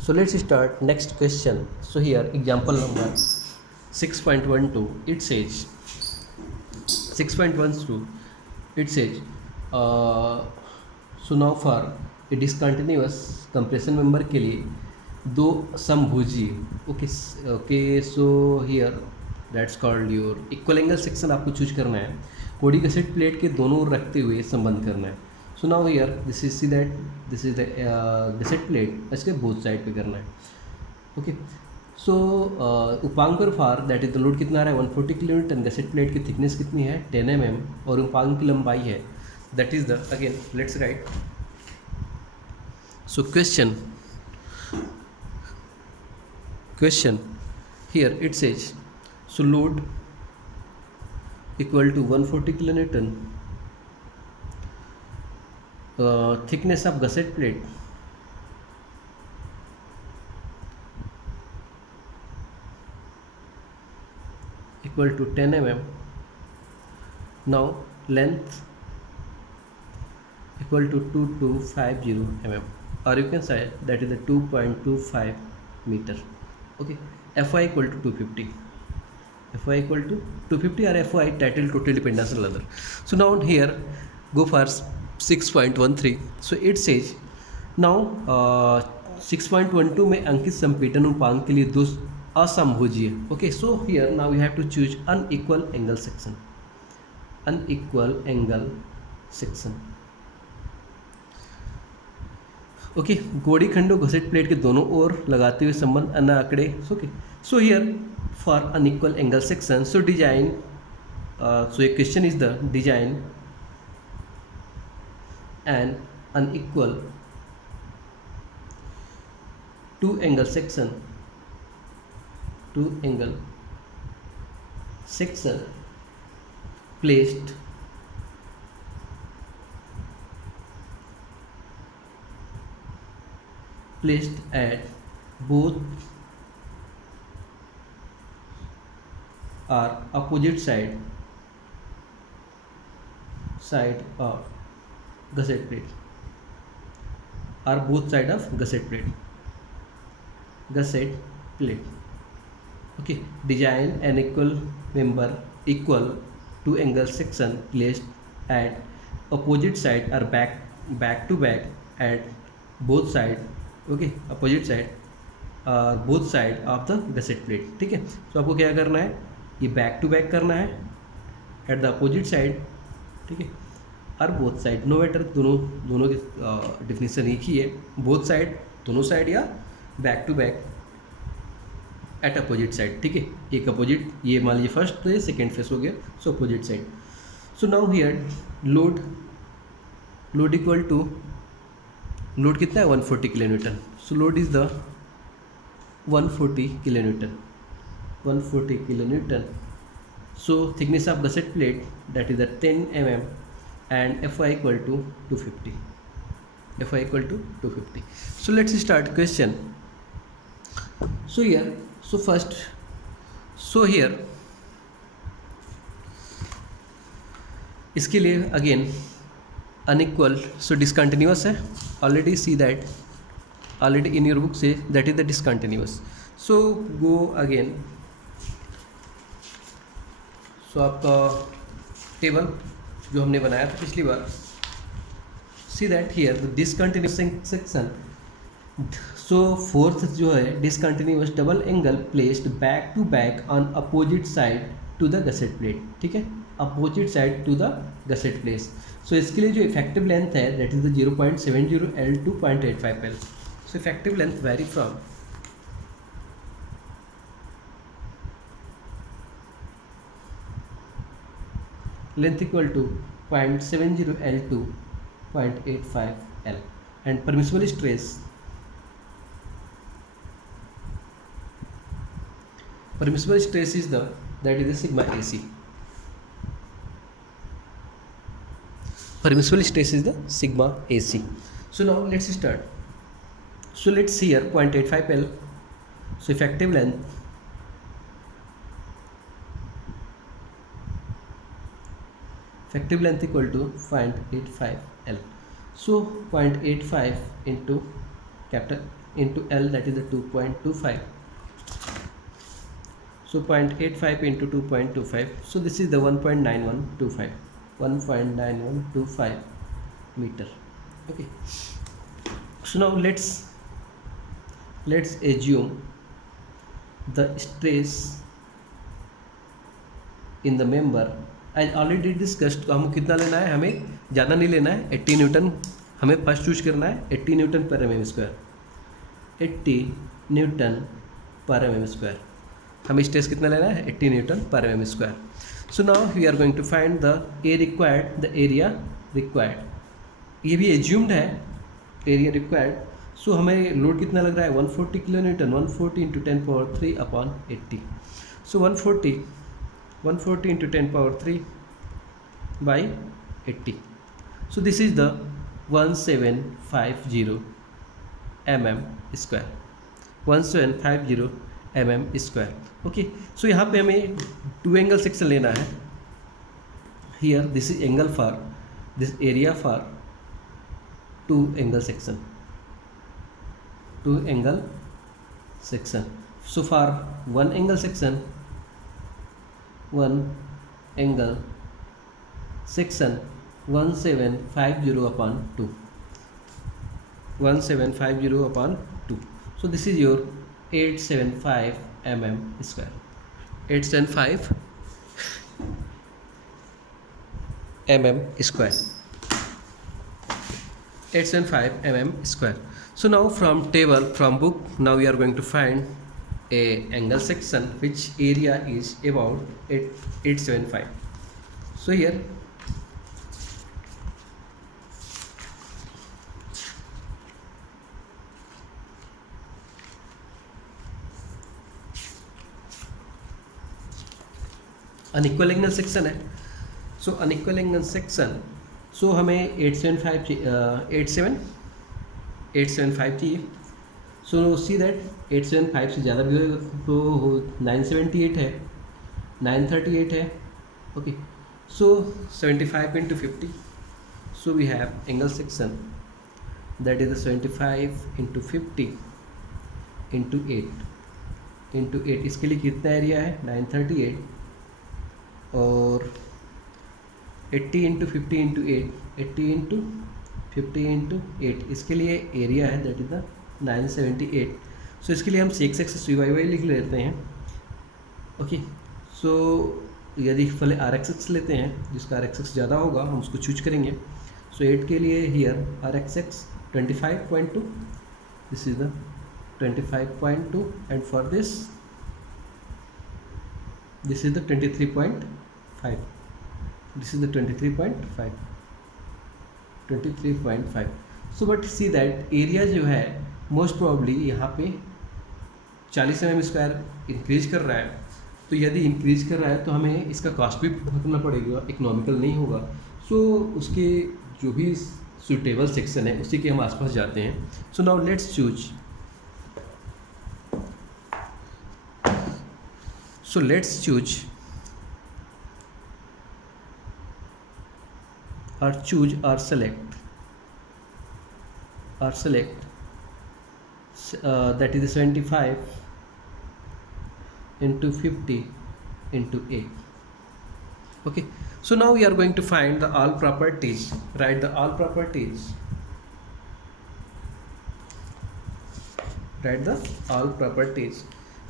So let's start next question. So here example number 6.12, it says 6.12, it says uh, so now for a discontinuous compression member के लिए दो समभुजीय okay so here that's called your equal angle section आपको choose करना है कोडी gusset plate के दोनों ओर रखते हुए संबंध करना है. So now here this is C that this is the gusset plate इसके बोथ साइड पे करना है. ओके सो उपांग पर फार दैट इज द लोड कितना आ रहा है 140 किलोमीटर. गसेट प्लेट की थिकनेस कितनी है 10 mm और उपांग की लंबाई है that is the again let's write. So question here it says so load equal to 140 kilonewton, thickness of gusset plate equal to 10 mm. Now length equal to 2250 mm, or you can say that is the 2.25 meter. Okay, Fy equal to 250, Fy equal to 250 or Fy title total dependence on other. So now here go for 6.13. so it says now 6.12 में अंकित संपीड़न उपांग के लिए दो असमभुजीय. Okay so here now you have to choose unequal angle section, unequal angle section. Okay गोड़ी खंडो घसेट प्लेट के दोनों ओर लगाते हुए संबंध अन्य आंकड़े. Okay so here for unequal angle section so design so a question is the design and unequal two angle section placed at both are opposite side of gusset plate, are both side of gusset plate. Okay, design an equal member equal to angle section placed at opposite side or back to back at both side. Okay opposite side both side of the gusset plate. ठीक है तो आपको क्या करना है ये back to back करना है एट द अपोजिट साइड. ठीक है और बोथ साइड नो मैटर दोनों की डिफिनेशन एक ही है. बोथ साइड दोनों साइड या back to back at opposite side. ठीक है एक अपोजिट ये मान लीजिए फर्स्ट फेस सेकेंड फेस हो गया so opposite side. So now here load equal to load कितना है 140 kilonewton. So load is the 140 kilonewton. So thickness of gusset plate that is the 10 mm and Fy equal to 250. So let's start question. So here so first so here इसके लिए again unequal so discontinuous है already see that already in your book say that is the discontinuous. so go again so आपका टेबल जो हमने बनाया था पिछली बार see that here the discontinuous section. so fourth जो है discontinuous double angle placed back to back on opposite side to the gusset plate. ठीक है opposite side to the gusset plate. So इसके लिए जो इफेक्टिव लेंथ है that is the 0.70 L 2.85 L. So effective length vary from length equal to 0.70 L 2.85 L and permissible stress is the that is the sigma AC. Permissible stress is the sigma AC. So now let's start. So let's see here 0.85 L. So effective length equal to 0.85 L. So 0.85 into capital into L, that is the 2.25. So 0.85 into 2.25, so this is the 1.9125, 1.9125 meter. Okay, so now let's assume the stress in the member. I already discussed, तो हमको कितना लेना है, हमें ज़्यादा नहीं लेना है, 80 न्यूटन हमें फर्स्ट चूज करना है, 80 न्यूटन पर mm स्क्वायर, 80 न्यूटन पर mm स्क्वायर, हमें स्ट्रेस कितना लेना है, 80 न्यूटन पर mm square. So now we are going to find the A required, the area required. ये भी एज्यूम्ड है एरिया रिक्वायर्ड. सो हमें लोड कितना लग रहा है, 140 kilo newton, 140 into 10 power 3 upon 80. So 140 into 10 power 3 by 80. So this is the 1750 mm square, 1750 mm square. Okay, so यहाँ पे हमें 2 एंगल सेक्शन लेना है. Here this is angle for this area for 2 angle section, 2 angle section. So for 1 angle section, 1 angle section 1750 upon 2, 1750 upon 2. So this is your 875 mm square, 875 mm square, 875 mm square. So now from table, from book, now we are going to find a angle section which area is about 875. So here unequal angle section है. सो unequal angle section, सो हमें 875 चाहिए. सो see that 875 से ज़्यादा भी हो तो 978 है, 938 है. Okay, so 75 into 50. So we have angle section that is 75 into 50 into 8. इसके लिए कितना एरिया है, 938, और 80 इंटू 50 इंटू 8, 80 इंटू 50 इंटू 8, इसके लिए एरिया है दैट इज द 978. सो इसके लिए हम सेक्स एक्स सी वाई वाई लिख लेते हैं. ओके, सो यदि पहले आर एक्स एक्स लेते हैं, जिसका आर एक्स एक्स ज़्यादा होगा हम उसको चूज करेंगे. सो 8 के लिए here R X X 25.2, this is the 25.2, and for this is the 23.5, this is the 23.5. So but see that area जो है मोस्ट प्रॉब्ली यहाँ पे 40 mm स्क्वायर इंक्रीज कर रहा है. तो यदि इंक्रीज कर रहा है तो हमें इसका कॉस्ट भी भरना पड़ेगा, इकोनॉमिकल नहीं होगा. सो उसके जो भी सुटेबल सेक्शन है उसी के हम आसपास जाते हैं. So now let's choose, so let's choose or select that is 75 into 50 into 8. Okay, so now we are going to find the all properties. Write the all properties,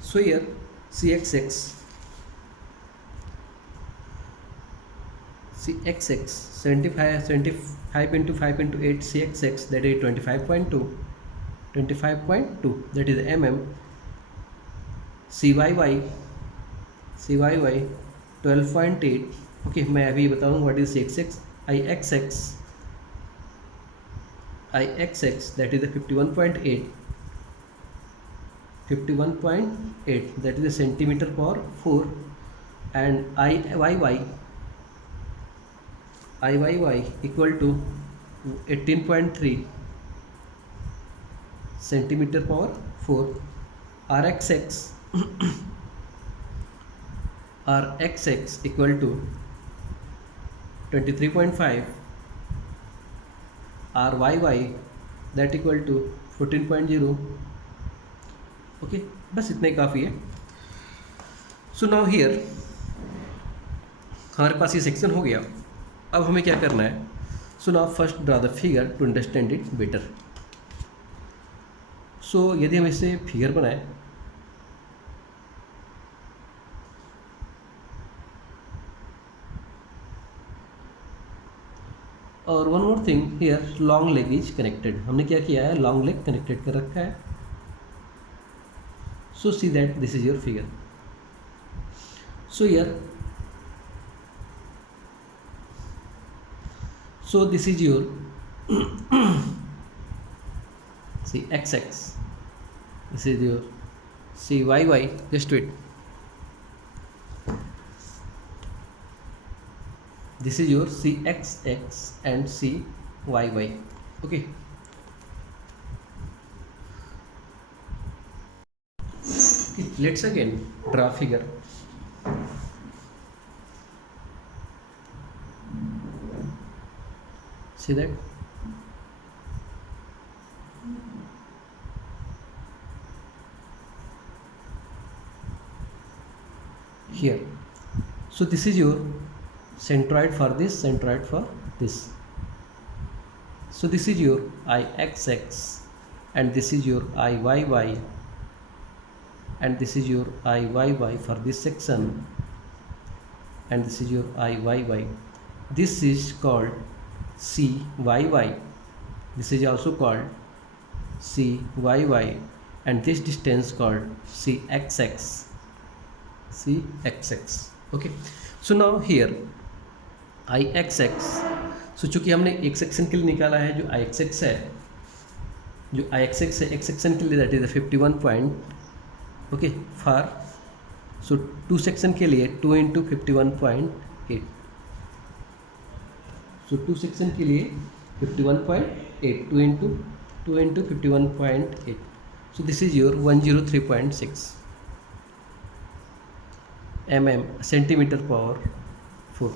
so here CXX 75 into 5 into 8, CXX that is 25.2, that is mm. CYY 12.8. ओके, मैं अभी बताऊँ what is CXX. IXX that is the 51.8, that is a centimeter per 4, and IYY equal to 18.3 centimeter per 4. RXX equal to 23.5. RYY that equal to 14.0 ओके, बस इतना ही काफ़ी है। So now here हमारे पास ये सेक्शन हो गया। अब हमें क्या करना है? So now first draw the figure to understand it better. So यदि हम इसे फिगर बनाएं, और one more thing here, long leg is connected. हमने क्या किया है? लॉन्ग लेग कनेक्टेड कर रखा है। So see that this is your figure. So here, so this is your see xx, this is your cyy, just wait, this is your cxx and cyy. Okay, let's again draw figure. See that here, so this is your centroid for this, centroid for this. So this is your ixx and this is your iyy and this is your iyy for this section and this is your iyy. This is called cyy, this is also called cyy, and this distance called cxx. Okay, so now here ixx, so चूंकि हमने एक सेक्शन के लिए निकाला है, जो ixx है, जो ixx है एक सेक्शन के लिए, that is 51 point. Okay, for so 2 सेक्शन के लिए 2 इंटू 51.8, सो 2 सेक्शन के लिए 51.8, 2 इंटू 51.8, so this is your 103.6 mm, centimeter power 4.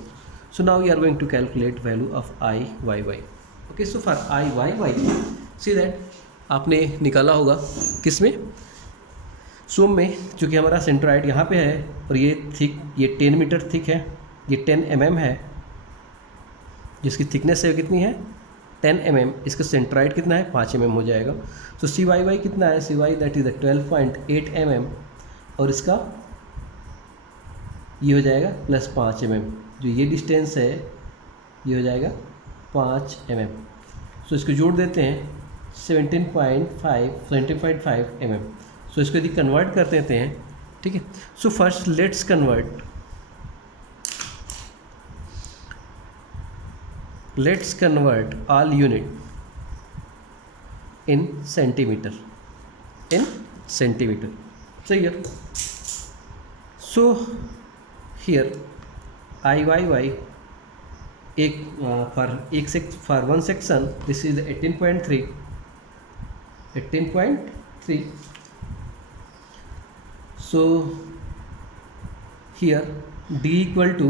So now we are going to calculate value of iyy. Okay, so for iyy, see that आपने निकाला होगा किस में? सूम में, चूँकि हमारा सेंट्रॉइड यहाँ पे है और ये थिक, ये 10 मीटर थिक है, ये 10 mm है, जिसकी थिकनेस है कितनी है? 10 mm। इसका सेंट्रॉइड कितना है? 5 mm हो जाएगा। सो सी वाई वाई कितना है? सी वाई दैट इज 12.8 mm, और इसका ये हो जाएगा प्लस 5 mm। जो ये डिस्टेंस है ये हो जाएगा 5 mm। सो इसको जोड़ देते हैं 17.5 mm। सो इसको यदि कन्वर्ट कर देते हैं, ठीक है। So first let's convert all unit in centimetre, सही है। सो हियर iyy एक for one section, this is 18.3। So here d equal to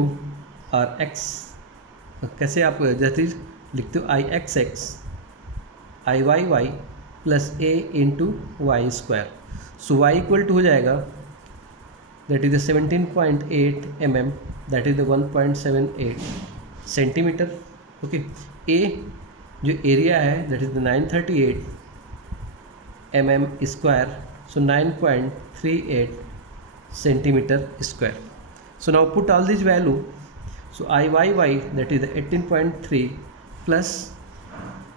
और x, कैसे आप जैसे लिखते हो? ixx iyy plus a into Y square. So y equal to हो जाएगा, that is the 17.8 mm, that is the 1.78 centimetre. Okay, a जो एरिया है that is the 938 mm square, so 9.38 centimetre square. So now put all this value, so iyy that is the 18.3 plus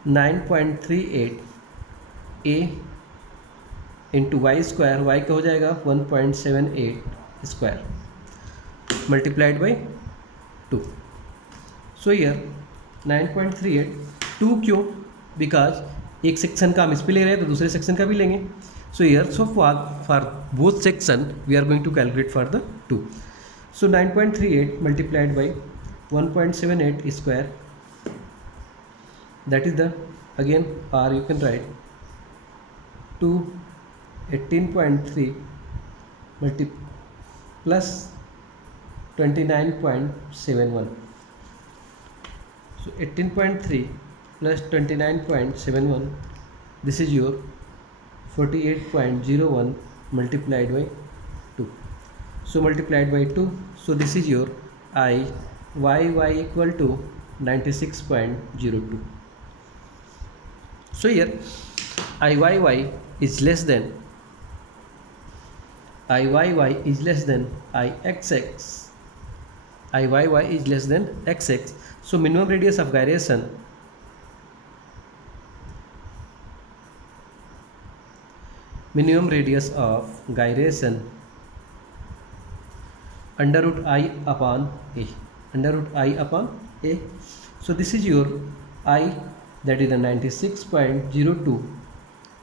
9.38 a into Y square, Y का हो जाएगा 1.78 square multiplied by 2। So here 9.38, 2 क्यों? बिकॉज एक सेक्शन का हम इस पे ले रहे हैं तो दूसरे सेक्शन का भी लेंगे। So here so for both section we are going to calculate for the 2। सो 9.38 multiplied by 1.78 square, that is the again, और you can write 2 18.3 multi plus 29.71, so 18.3 plus 29.71, this is your 48.01 multiplied by 2. So multiplied by 2. So this is your I y equal to 96.02. So here Iyy is less than Iyy is less than Ixx. Iyy is less than Xx. So minimum radius of gyration under root I upon A. Under root I upon A. So this is your I, that is the 96.02,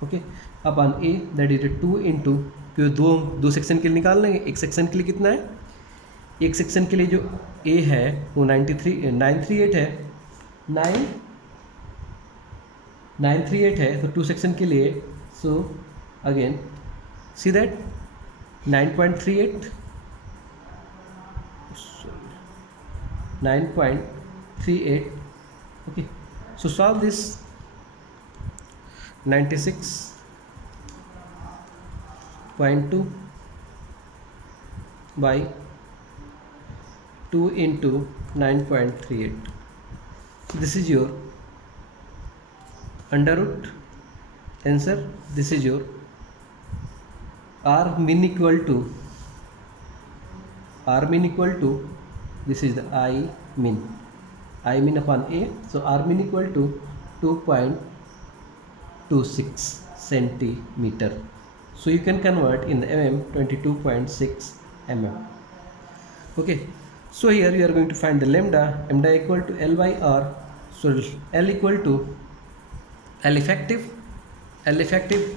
okay, upon A, that is the 2 into, क्यों दो सेक्शन के लिए निकाल लेंगे, एक सेक्शन के लिए कितना है, एक सेक्शन के लिए जो A है वो 938 है, 938 है, तो 2 सेक्शन के लिए, so again see that 9.38 9.38, okay. So solve this 96.2 by 2 into 9.38. This is your under root answer. This is your R min equal to this is the I min upon A. So R min equal to 2.26 centimeter. So you can convert in the mm 22.6 mm. Okay. So here you are going to find the lambda equal to L by R. So L equal to L effective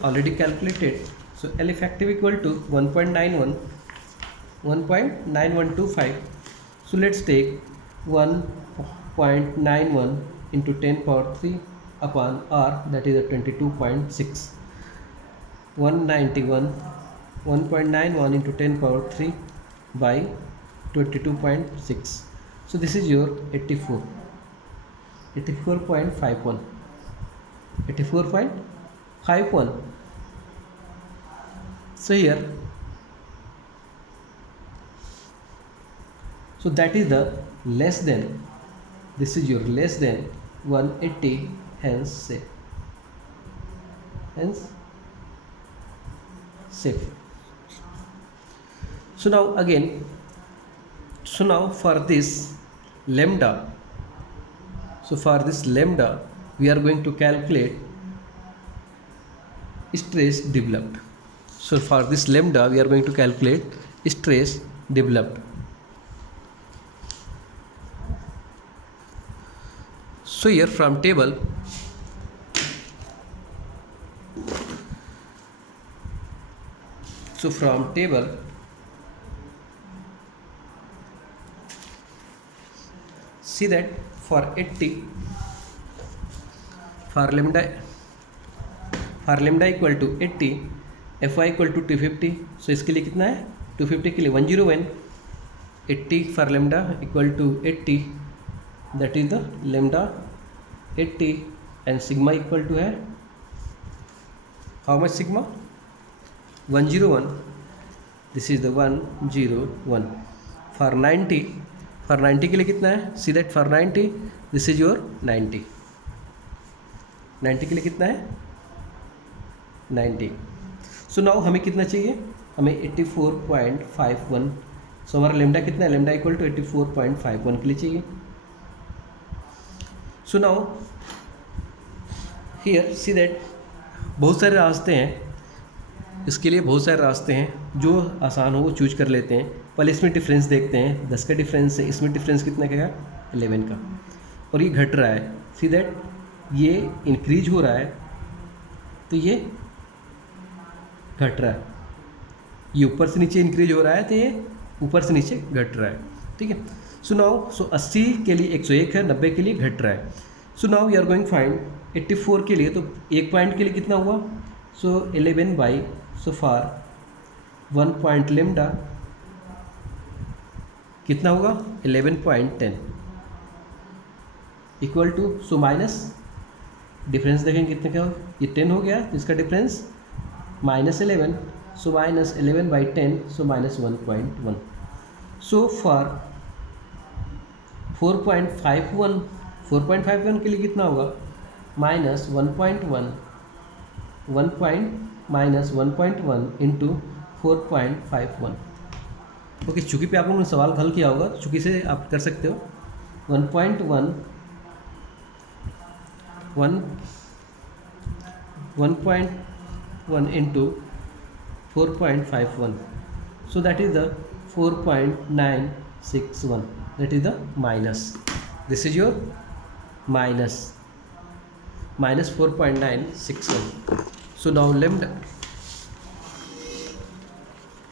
already calculated. So L effective equal to 1.9125. So let's take 1.91 into 10 power 3 upon R, that is a 22.6. 191 into 10 power 3 by 22.6. So this is your 84.51. So here, so that is the less than, this is your less than 180, hence safe. So now again, for this lambda, we are going to calculate stress developed. So for this lambda we are going to calculate stress developed. So here from table, see that for 80, for lambda equal to 80, Fy equal to 250. So इसके लिए कितना है, 250 के लिए 101, 80 for lambda equal to 80, that is the lambda 80, and sigma equal to है how much sigma, 101. This is the 101. For 90 के लिए कितना है, see that for 90 this is your 90 के लिए कितना है 90. सो नाउ हमें कितना चाहिए, हमें 84.51. सो हमारा लेमडा कितना है, लेमडा इक्वल टू 84.51 के लिए चाहिए. सो नाउ हियर सी दैट बहुत सारे रास्ते हैं, इसके लिए बहुत सारे रास्ते हैं, जो आसान हो वो चूज कर लेते हैं. पहले इसमें डिफरेंस देखते हैं, 10 का डिफरेंस है, इसमें डिफरेंस कितना का, 11 का, और ये घट रहा है. सी दैट ये इंक्रीज हो रहा है तो ये घट रहा है, ये ऊपर से नीचे इंक्रीज हो रहा है तो ये ऊपर से नीचे घट रहा है. ठीक है. सो नाउ 80 के लिए 101 है, 90 के लिए घट रहा है. So now we are going find 84 के लिए, तो एक पॉइंट के लिए कितना हुआ, so 11 by, so for 1 point lambda कितना होगा 11.10 equal to, so minus difference देखेंगे कितने का, ये 10 हो गया, तो इसका डिफरेंस -11, so minus 11 by 10, so minus 1.1. So for 4.51, 4.51 के लिए कितना होगा, माइनस 1.1, 1 पॉइंट माइनस 1.1 इंटू 4.51. ओके, चूंकि पे आप लोगों ने सवाल हल किया होगा, चूंकि से आप कर सकते हो. 1.1 1.1 into 4.51, so that is the 4.961, that is the minus, this is your minus 4.961. So now lambda,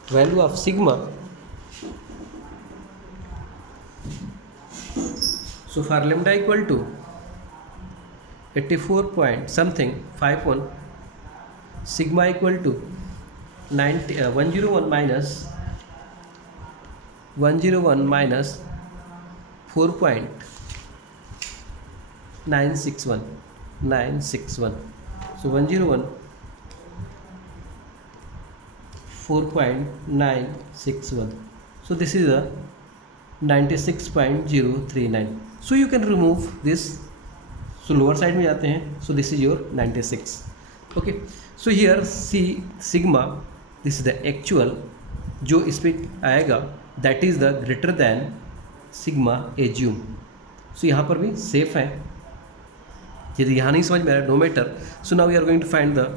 value of sigma, so for lambda equal to 84 point something 51, sigma equal to 101 minus 4.961, so 101 4.961, so this is a 96.039. so you can remove this. So lower side में जाते हैं, so this is your 96. okay, so here see sigma, this is the actual जो इस पे आएगा, that is the greater than sigma assume. so यहाँ पर भी सेफ है, यदि यहाँ नहीं समझ में आ रहा, no matter. so now we are going to find the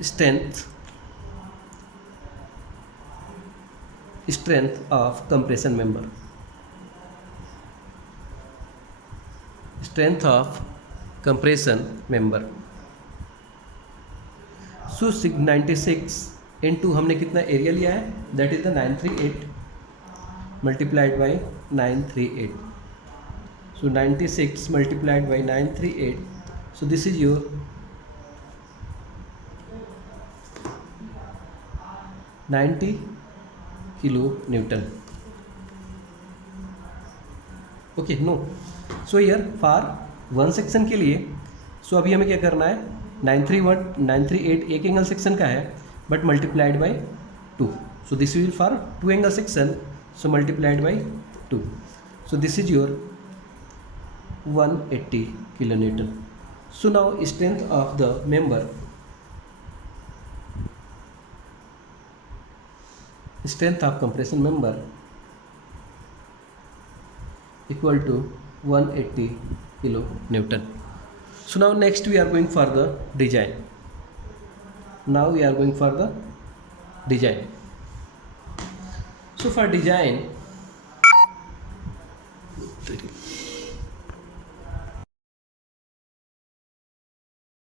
strength of compression member. Strength of compression member. so 96 into हमने कितना एरिया लिया है, that is the 938 multiplied by 938. so 96 multiplied by 938, so this is your 90 kilo newton. Okay no, so here for one section के लिए, सो अभी हमें क्या करना है, 938 एक एंगल सेक्शन का है, but multiplied by 2. So this will for 2 angle section, so multiplied by 2. So this is your 180 kilo Newton. So now strength of the member, strength of compression member equal to 180 kilo Newton. So now next we are going for the design. Now we are going for the design. So for design,